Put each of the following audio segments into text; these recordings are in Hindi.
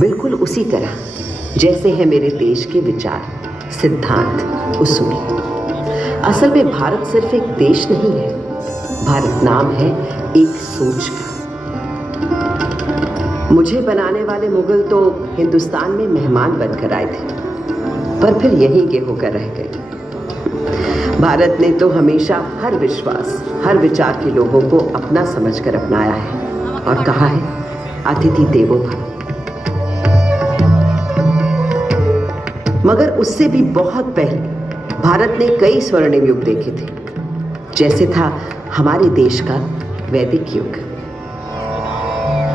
बिल्कुल उसी तरह जैसे है मेरे देश के विचार, सिद्धांत, उसूल। असल में भारत सिर्फ एक देश नहीं है, भारत नाम है एक सोच का। मुझे बनाने वाले मुगल तो हिंदुस्तान में मेहमान बनकर आए थे, पर फिर यहीं के होकर रह गए। भारत ने तो हमेशा हर विश्वास, हर विचार के लोगों को अपना समझकर अपनाया है और कहा है अतिथि देवो भव। मगर उससे भी बहुत पहले भारत ने कई स्वर्णिम युग देखे थे, जैसे था हमारे देश का वैदिक युग।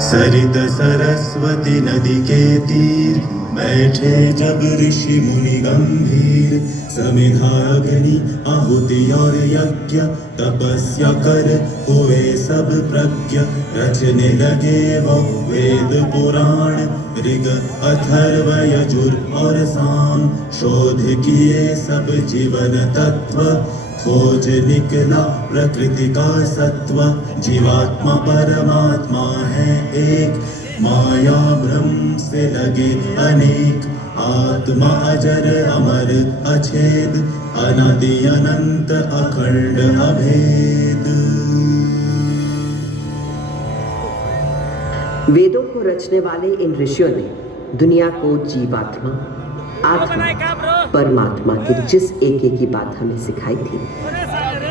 सरित सरस्वती नदी के तीर बैठे जब ऋषि मुनि गंभीर, समिधा अग्नि आहुति और यज्ञ तपस्या कर हुए सब प्रज्ञ, रचने लगे वो वेद पुराण ऋग अथर्व यजुर और साम, शोध किए सब जीवन तत्व खोज निकला प्रकृति का सत्व, जीवात्मा परमात्मा है एक, माया भ्रम से लगे अनेक, आत्मा अजर अमर अछेद, अनादि अनंत अखंड अभेद। वेदों को रचने वाले इन ऋषियों ने दुनिया को जीवात्मा, आत्मा, परमात्मा की जिस एक की बात हमें सिखाई थी,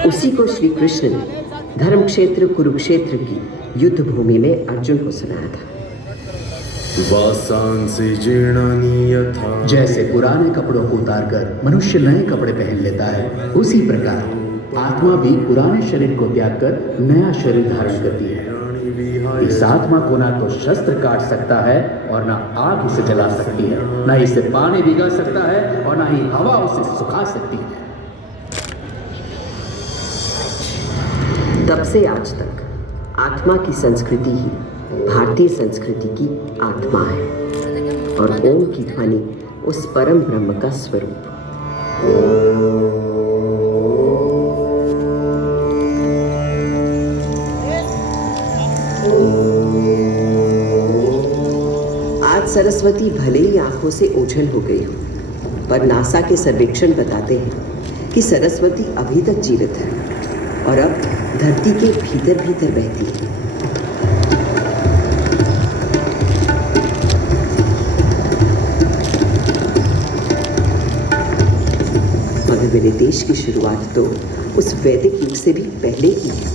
उसी को श्री कृष्ण ने धर्म क्षेत्र कुरुक्षेत्र की युद्ध भूमि में अर्जुन को सुनाया था। जैसे पुराने कपड़ों को उतारकर मनुष्य नए कपड़े पहन लेता है, उसी प्रकार आत्मा भी पुराने शरीर को त्याग कर नया शरीर धारण करती है। इस आत्मा को ना तो शस्त्र काट सकता है और ना आग इसे जला सकती है, ना इसे पानी भिगा सकता है और ना ही हवा उसे सुखा सकती है। तब से आज तक आत्मा की संस्कृति ही भारतीय संस्कृति की आत्मा है और ओम की ध्वनि उस परम ब्रह्म का स्वरूप। आज सरस्वती भले ही आंखों से ओझल हो गई हो, पर नासा के सर्वेक्षण बताते हैं कि सरस्वती अभी तक जीवित है और अब धरती के भीतर भीतर बहती है। मगर मेरे देश की शुरुआत तो उस वैदिक युग से भी पहले की है।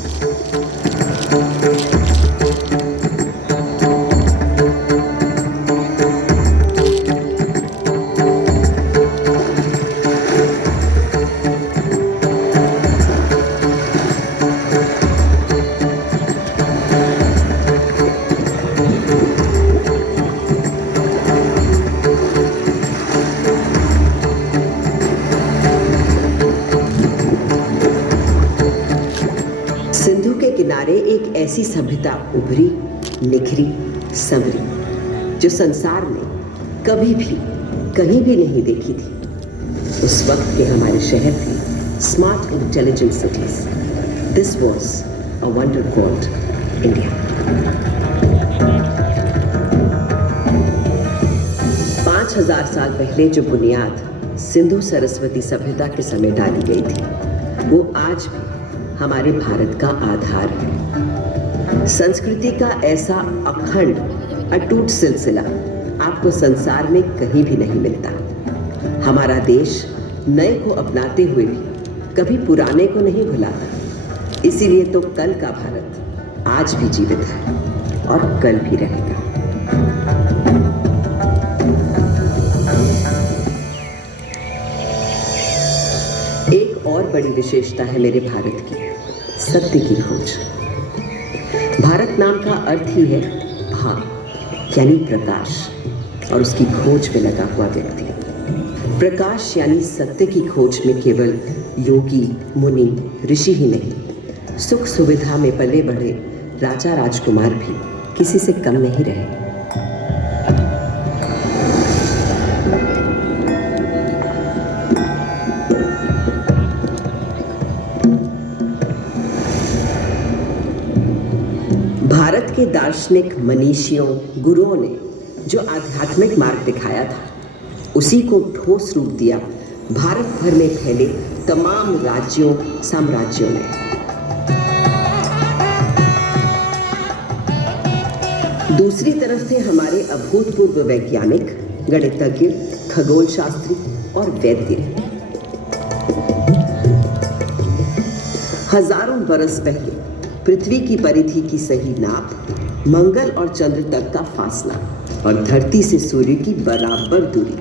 सिंधु के किनारे एक ऐसी सभ्यता उभरी, निखरी, संवरी, जो संसार ने कभी भी कहीं भी नहीं देखी थी। उस वक्त के हमारे शहर थे smart intelligent cities. This was a wonder called India. 5000 साल पहले जो बुनियाद सिंधु सरस्वती सभ्यता के समय डाली गई थी, वो आज भी हमारे भारत का आधार है। संस्कृति का ऐसा अखंड अटूट सिलसिला आपको संसार में कहीं भी नहीं मिलता। हमारा देश नए को अपनाते हुए भी कभी पुराने को नहीं भुलाता। इसीलिए तो कल का भारत आज भी जीवित है और कल भी रहेगा। एक और बड़ी विशेषता है मेरे भारत की, सत्य की खोज। भारत नाम का अर्थ ही है भा, यानी प्रकाश, और उसकी खोज में लगा हुआ व्यक्ति। प्रकाश यानी सत्य की खोज में केवल योगी, मुनि, ऋषि ही नहीं, सुख सुविधा में पले बढ़े राजा राजकुमार भी किसी से कम नहीं रहे। भारत के दार्शनिक मनीषियों, गुरुओं ने जो आध्यात्मिक मार्ग दिखाया था, उसी को ठोस रूप दिया भारत भर में फैले तमाम राज्यों साम्राज्यों ने। दूसरी तरफ थे हमारे अभूतपूर्व वैज्ञानिक, गणितज्ञ, खगोल शास्त्री और वैद्य। हजारों बरस पहले पृथ्वी की परिधि की सही नाप, मंगल और चंद्र तक का फासला और धरती से सूर्य की बराबर दूरी,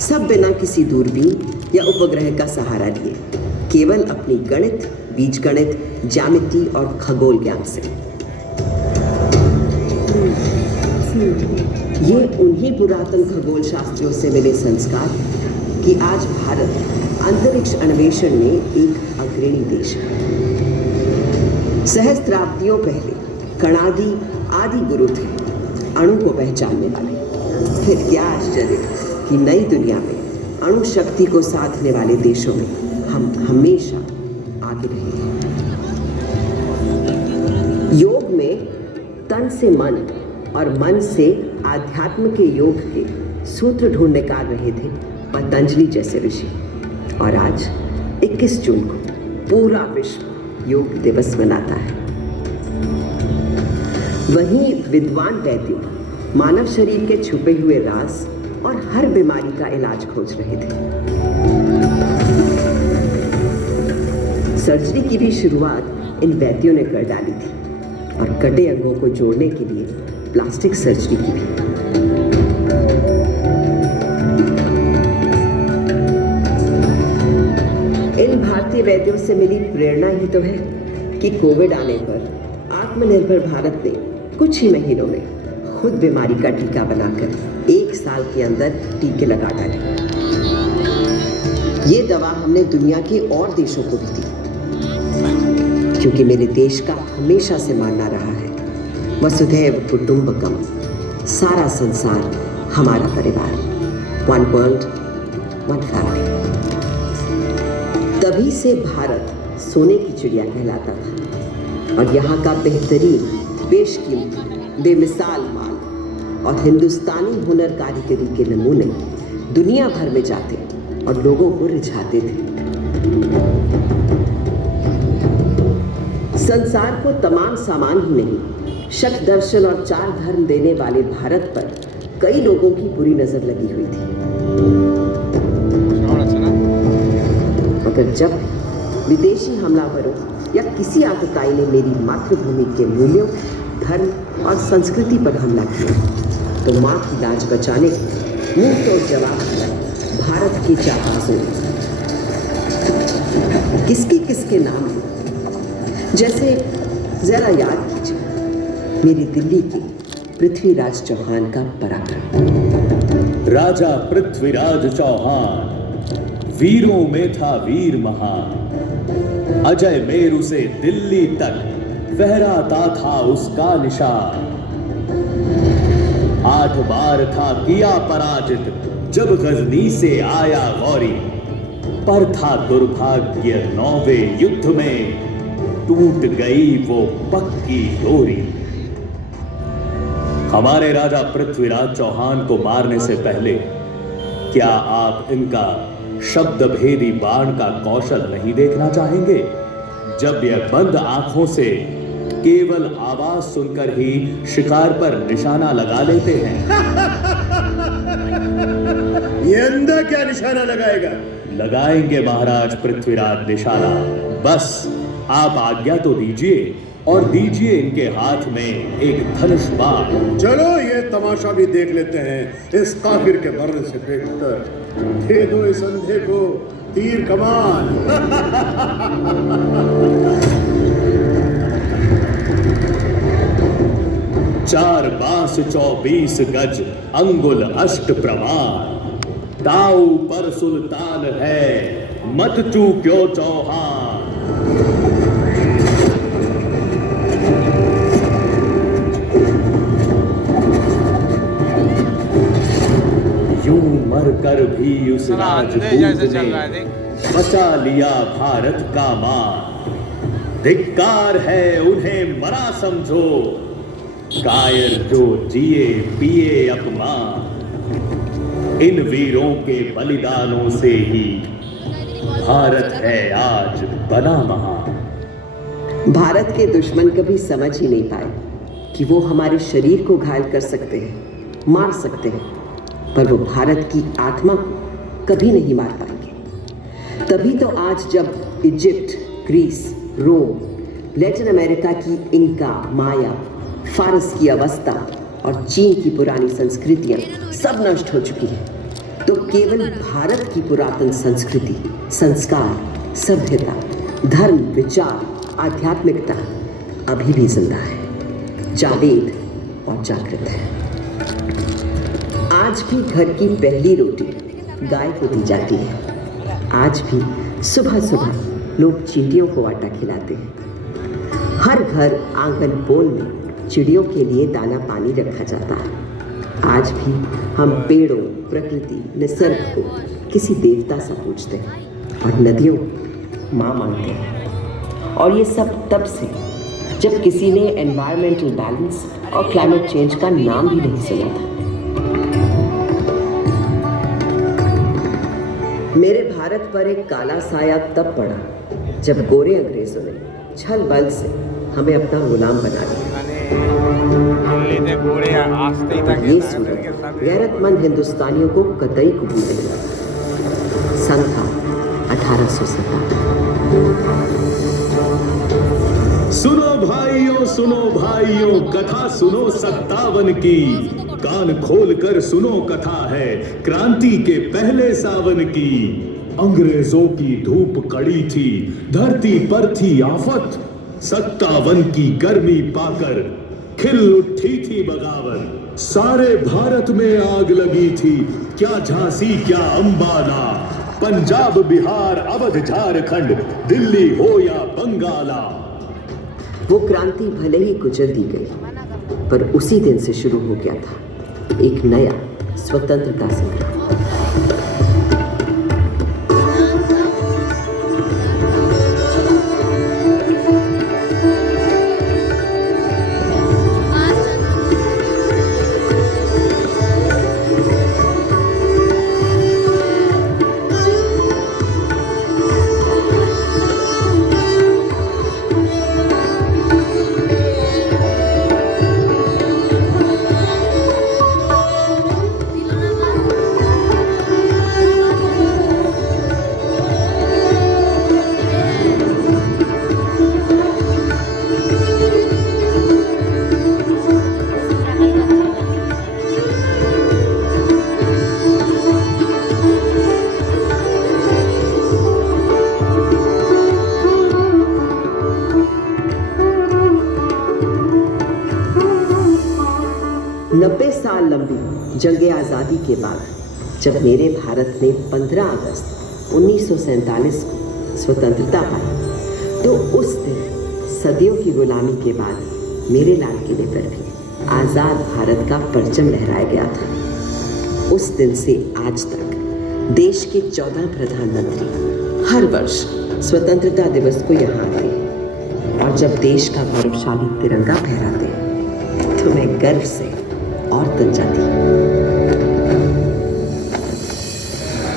सब बिना किसी दूरबीन या उपग्रह का सहारा लिए, केवल अपनी गणित, बीजगणित, ज्यामिति और खगोल ज्ञान से। ये उन्हीं पुरातन खगोल शास्त्रियों से मिले संस्कार कि आज भारत अंतरिक्ष अन्वेषण में एक अग्रणी देश है। सहस्त्राब्दियों पहले कणादि आदि गुरु थे अणु को पहचानने वाले। फिर क्या आश्चर्य कि नई दुनिया में अणु शक्ति को साधने वाले देशों में हम हमेशा आगे रहे हैं। योग में तन से मन और मन से आध्यात्म के योग के सूत्र ढूंढ निकाल रहे थे पतंजलि जैसे ऋषि। और आज 21 जून को पूरा विश्व योग दिवस मनाता है। वहीं विद्वान वैद्य मानव शरीर के छुपे हुए राज और हर बीमारी का इलाज खोज रहे थे। सर्जरी की भी शुरुआत इन वैद्यों ने कर डाली थी और कटे अंगों को जोड़ने के लिए प्लास्टिक सर्जरी की भी। इन भारतीय वैद्यों से मिली प्रेरणा ही तो है कि कोविड आने पर आत्मनिर्भर भारत ने कुछ ही महीनों में खुद बीमारी का टीका बनाकर 1 साल के अंदर टीके लगा डाले। ये दवा हमने दुनिया के और देशों को भी दी, क्योंकि मेरे देश का हमेशा से मानना रहा है वसुधैव कुटुंबकम, सारा संसार हमारा परिवार, वन वर्ल्ड वन फैमिली। तभी से भारत सोने की चिड़िया कहलाता था और यहाँ का बेहतरीन, बेशकीमती, बेमिसाल माल और हिंदुस्तानी हुनर कारीगरी के नमूने दुनिया भर में जाते और लोगों को रिझाते थे। संसार को तमाम सामान ही नहीं, शक दर्शन और 4 धर्म देने वाले भारत पर कई लोगों की बुरी नजर लगी हुई थी। मगर जब विदेशी हमलावरों या किसी आतताई ने मेरी मातृभूमि के मूल्यों, धर्म और संस्कृति पर हमला किया, तो माँ की लाज बचाने को मुंह तोड़ जवाब दिया भारत की जाबाजों ने। किसके किसके नाम हैं? जैसे जरा याद कीजिए मेरी दिल्ली के पृथ्वीराज चौहान का पराक्रम। राजा पृथ्वीराज चौहान वीरों में था वीर महान, अजय मेरु से दिल्ली तक फहराता था उसका निशान। 8 बार था किया पराजित जब गजनी से आया गौरी, पर था दुर्भाग्य 9वें युद्ध में टूट गई वो पक्की डोरी। हमारे राजा पृथ्वीराज चौहान को मारने से पहले क्या आप इनका शब्द भेदी बाण का कौशल नहीं देखना चाहेंगे? जब यह बंद आंखों से केवल आवाज सुनकर ही शिकार पर निशाना लगा लेते हैं। ये अंदर क्या निशाना लगाएगा? लगाएंगे महाराज पृथ्वीराज निशाना, बस आप आज्ञा तो दीजिए और दीजिए इनके हाथ में एक धनुष बाण। चलो ये तमाशा भी देख लेते हैं इस काफिर के मरने से बेहतर। दे दो इस अंधे को तीर कमान। 4 बांस 24 गज अंगुल अष्ट प्रमाण, ताऊ पर सुल्तान है मत चूक्यो चौहान। यूं मरकर भी उस राजपूत ने बचा लिया भारत का मान। धिक्कार है उन्हें मरा समझो, कायर जो जिए पिए अपमान, इन वीरों के बलिदानों से ही भारत है आज बना महान। भारत के दुश्मन कभी समझ ही नहीं पाए कि वो हमारे शरीर को घायल कर सकते हैं, मार सकते हैं, पर वो भारत की आत्मा को कभी नहीं मार पाएंगे। तभी तो आज जब इजिप्ट, ग्रीस, रोम, लैटिन अमेरिका की इंका, माया, फारस की अवस्था और चीन की पुरानी संस्कृतियां सब नष्ट हो चुकी हैं, तो केवल भारत की पुरातन संस्कृति, संस्कार, सभ्यता, धर्म, विचार, आध्यात्मिकता अभी भी जिंदा है, जावेद और जागृत है। आज भी घर की पहली रोटी गाय को दी जाती है। आज भी सुबह सुबह लोग चींटियों को आटा खिलाते हैं। हर घर, आंगन, पोल में चिड़ियों के लिए दाना पानी रखा जाता है। आज भी हम पेड़ों, प्रकृति, निसर्ग को किसी देवता सा पूजते हैं और नदियों को माँ मानते हैं। और ये सब तब से जब किसी ने एनवायरमेंटल बैलेंस और क्लाइमेट चेंज का नाम भी नहीं सुना था। मेरे भारत पर एक काला साया तब पड़ा जब गोरे अंग्रेजों ने छल बल से हमें अपना गुलाम बना लिया। और ये सूरत गैरतमंद हिंदुस्तानियों को कतई कबूल नहीं लगा। सन था 1857। सुनो भाइयों कथा सुनो 57 की, कान खोल कर सुनो कथा है क्रांति के पहले सावन की। अंग्रेजों की धूप कड़ी थी, धरती पर थी आफत, 57 की गर्मी पाकर खिल उठी थी बगावत। सारे भारत में आग लगी थी, क्या झांसी क्या अंबाला, पंजाब, बिहार, अवध, झारखंड, दिल्ली हो या बंगाला। वो क्रांति भले ही कुचल दी गई, पर उसी दिन से शुरू हो गया था एक नया स्वतंत्रता संग्राम। जंग आज़ादी के बाद जब मेरे भारत ने 15 अगस्त 1947 को स्वतंत्रता पाई, तो उस दिन सदियों की गुलामी के बाद मेरे लाल किले पर भी आज़ाद भारत का परचम लहराया गया था। उस दिन से आज तक देश के 14 प्रधानमंत्री हर वर्ष स्वतंत्रता दिवस को यहाँ आते हैं, और जब देश का गौरवशाली तिरंगा फहराते हैं तो मैं गर्व से और तन जाती।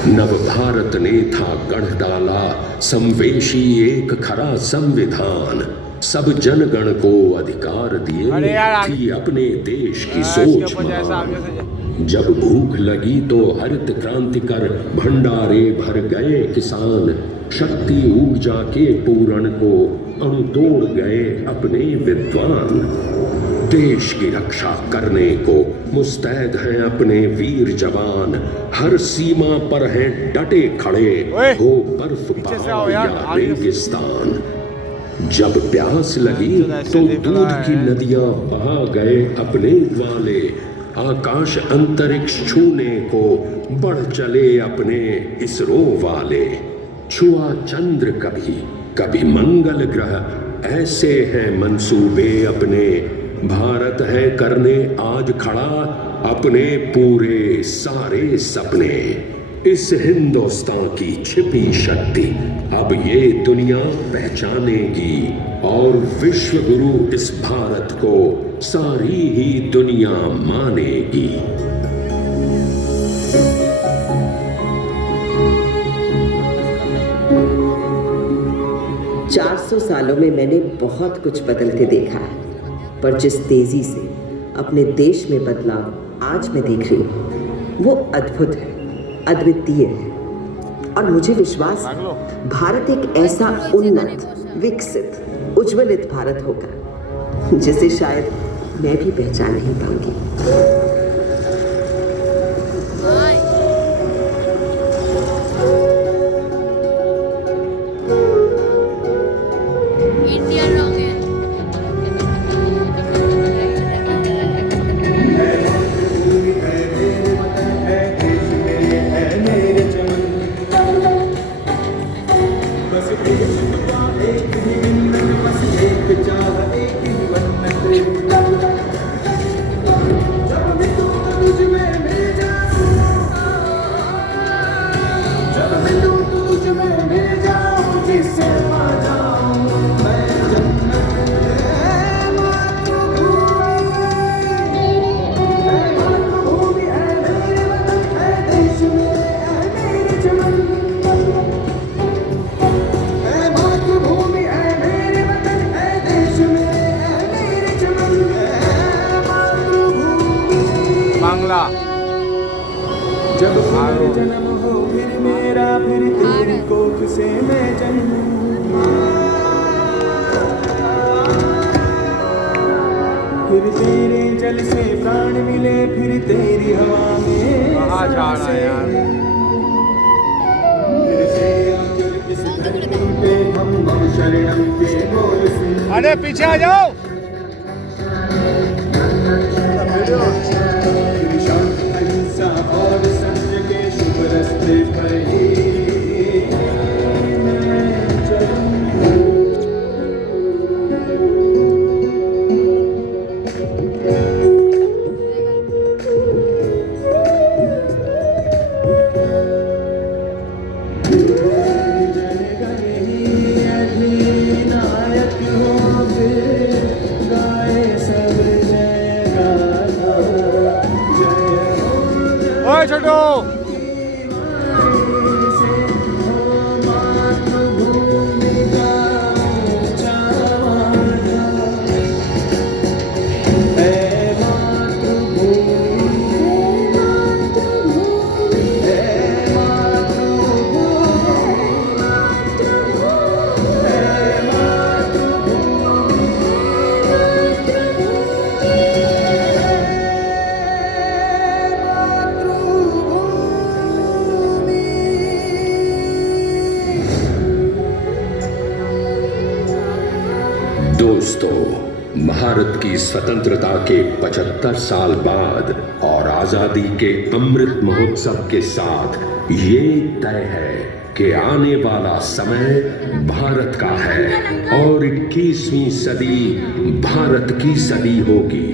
नव भारत ने था गढ़ डाला संवेशी एक खरा संविधान, सब जनगण को अधिकार दिए थी अपने देश की सोच मान। जब भूख लगी तो हरित क्रांति कर भंडारे भर गए किसान, शक्ति ऊर्जा के पूरण को अणुतोड़ गए अपने विद्वान। देश की रक्षा करने को मुस्तैद हैं अपने वीर जवान, हर सीमा पर हैं डटे खड़े, हो बर्फ पहाड़ या रेगिस्तान। जब प्यास लगी तो दूध की नदियां बहा गए अपने वाले, आकाश अंतरिक्ष छूने को बढ़ चले अपने इसरो वाले। छुआ चंद्र कभी कभी मंगल ग्रह, ऐसे हैं मंसूबे अपने। भारत है करने आज खड़ा अपने पूरे सारे सपने। इस हिंदुस्तान की छिपी शक्ति अब ये दुनिया पहचानेगी, और विश्व गुरु इस भारत को सारी ही दुनिया मानेगी। 400 सालों में मैंने बहुत कुछ बदलते देखा है, पर जिस तेजी से अपने देश में बदलाव आज मैं देख रही हूँ वो अद्भुत है, अद्वितीय है। और मुझे विश्वास है भारत एक ऐसा उन्नत, विकसित, उज्ज्वलित भारत होगा जिसे शायद मैं भी पहचान नहीं पाऊंगी। जब फिर जन्म हो फिर मेरा, फिर तेरी कोख से मैं जन्मूं, फिर तेरे जल से प्राण मिले, फिर तेरी हवा में सांसें, फिर से आकर इस धरती पे हम शरणम के बोल सुन। अरे पीछे आ जाओ। और सत्य के शुभ रास्ते पर ही मैं चलूं। जय गणेश अधिनायक हो, फिर गाए सब जय गाथा, जय ओए छोटू। दोस्तों, भारत की स्वतंत्रता के 75 साल बाद और आजादी के अमृत महोत्सव के साथ ये तय है कि आने वाला समय भारत का है और 21वीं सदी भारत की सदी होगी।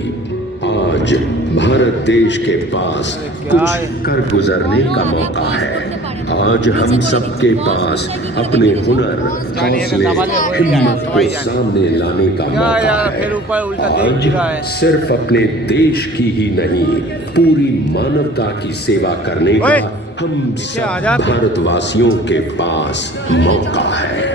आज भारत देश के पास कुछ कर गुजरने का मौका है। आज हम सबके पास अपने हुनर, हौसले, हिम्मत को सामने लाने का मौका है। आज सिर्फ अपने देश की ही नहीं, पूरी मानवता की सेवा करने का हम सब भारतवासियों के पास मौका है।